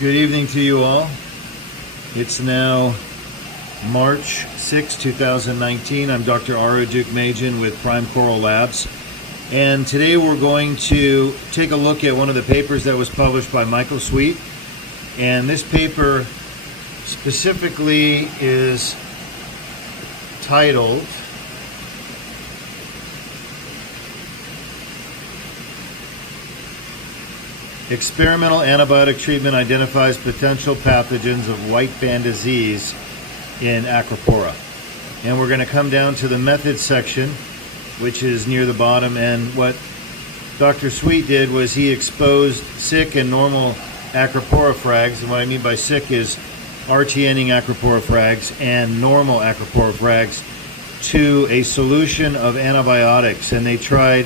Good evening to you all. It's now March 6, 2019. I'm Dr. Ara Duke-Majin with Prime Coral Labs. And today we're going to take a look at one of the papers that was published by Michael Sweet. And this paper specifically is titled Experimental Antibiotic Treatment Identifies Potential Pathogens of White Band Disease in Acropora. And we're going to come down to the methods section, which is near the bottom. And what Dr. Sweet did was he exposed sick and normal Acropora frags. And what I mean by sick is RTNing Acropora frags and normal Acropora frags to a solution of antibiotics. And they tried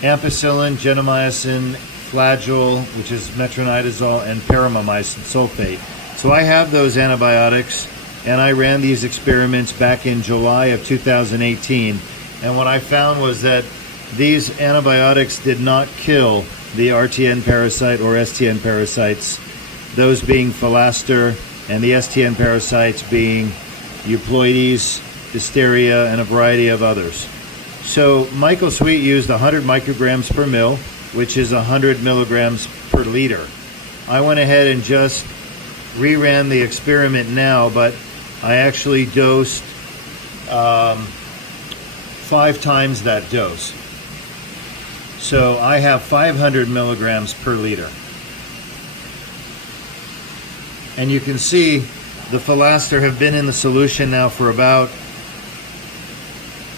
ampicillin, gentamicin, Flagyl, which is metronidazole, and Paromomycin sulfate. So I have those antibiotics, and I ran these experiments back in July of 2018. And what I found was that these antibiotics did not kill the RTN parasite or STN parasites, those being Philaster and the STN parasites being Euploides, Diphtheria, and a variety of others. So Michael Sweet used 100 micrograms per mil, which is 100 milligrams per liter. I went ahead and just reran the experiment now, but I actually dosed 5 times that dose. So I have 500 milligrams per liter. And you can see the Philaster have been in the solution now for about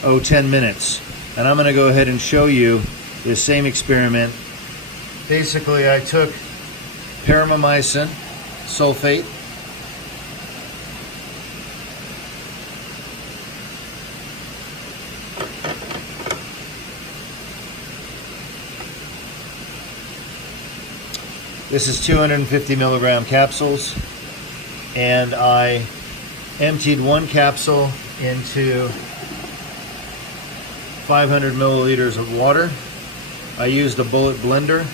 10 minutes. And I'm going to go ahead and show you the same experiment. Basically, I took Paromomycin sulfate, this is 250 milligram capsules, and I emptied one capsule into 500 milliliters of water. I used a bullet blender,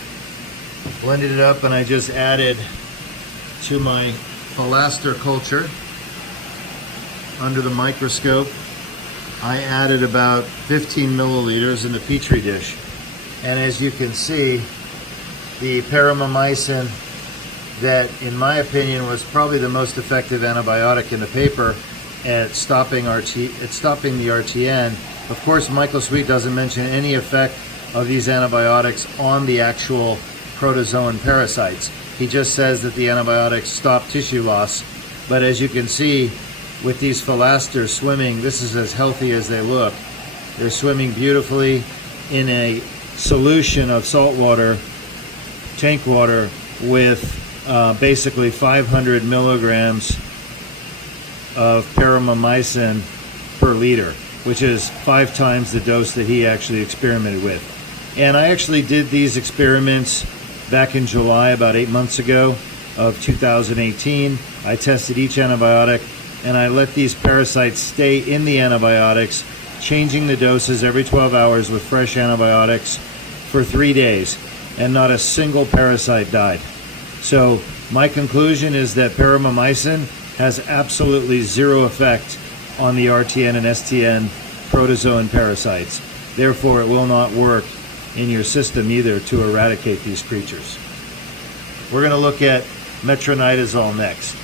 blended it up, and I just added to my Philaster culture under the microscope. I added about 15 milliliters in the petri dish. And as you can see, the Paromomycin, that in my opinion was probably the most effective antibiotic in the paper at stopping the RTN. Of course, Michael Sweet doesn't mention any effect of these antibiotics on the actual protozoan parasites. He just says that the antibiotics stop tissue loss. But as you can see, with these Philasters swimming, this is as healthy as they look. They're swimming beautifully in a solution of salt water, tank water, with basically 500 milligrams of Paromomycin per liter, which is 5 times the dose that he actually experimented with. And I actually did these experiments back in July, about 8 months ago of 2018. I tested each antibiotic, and I let these parasites stay in the antibiotics, changing the doses every 12 hours with fresh antibiotics for 3 days, and not a single parasite died. So my conclusion is that Paromomycin has absolutely zero effect on the RTN and STN protozoan parasites. Therefore, it will not work in your system either to eradicate these creatures. We're going to look at metronidazole next.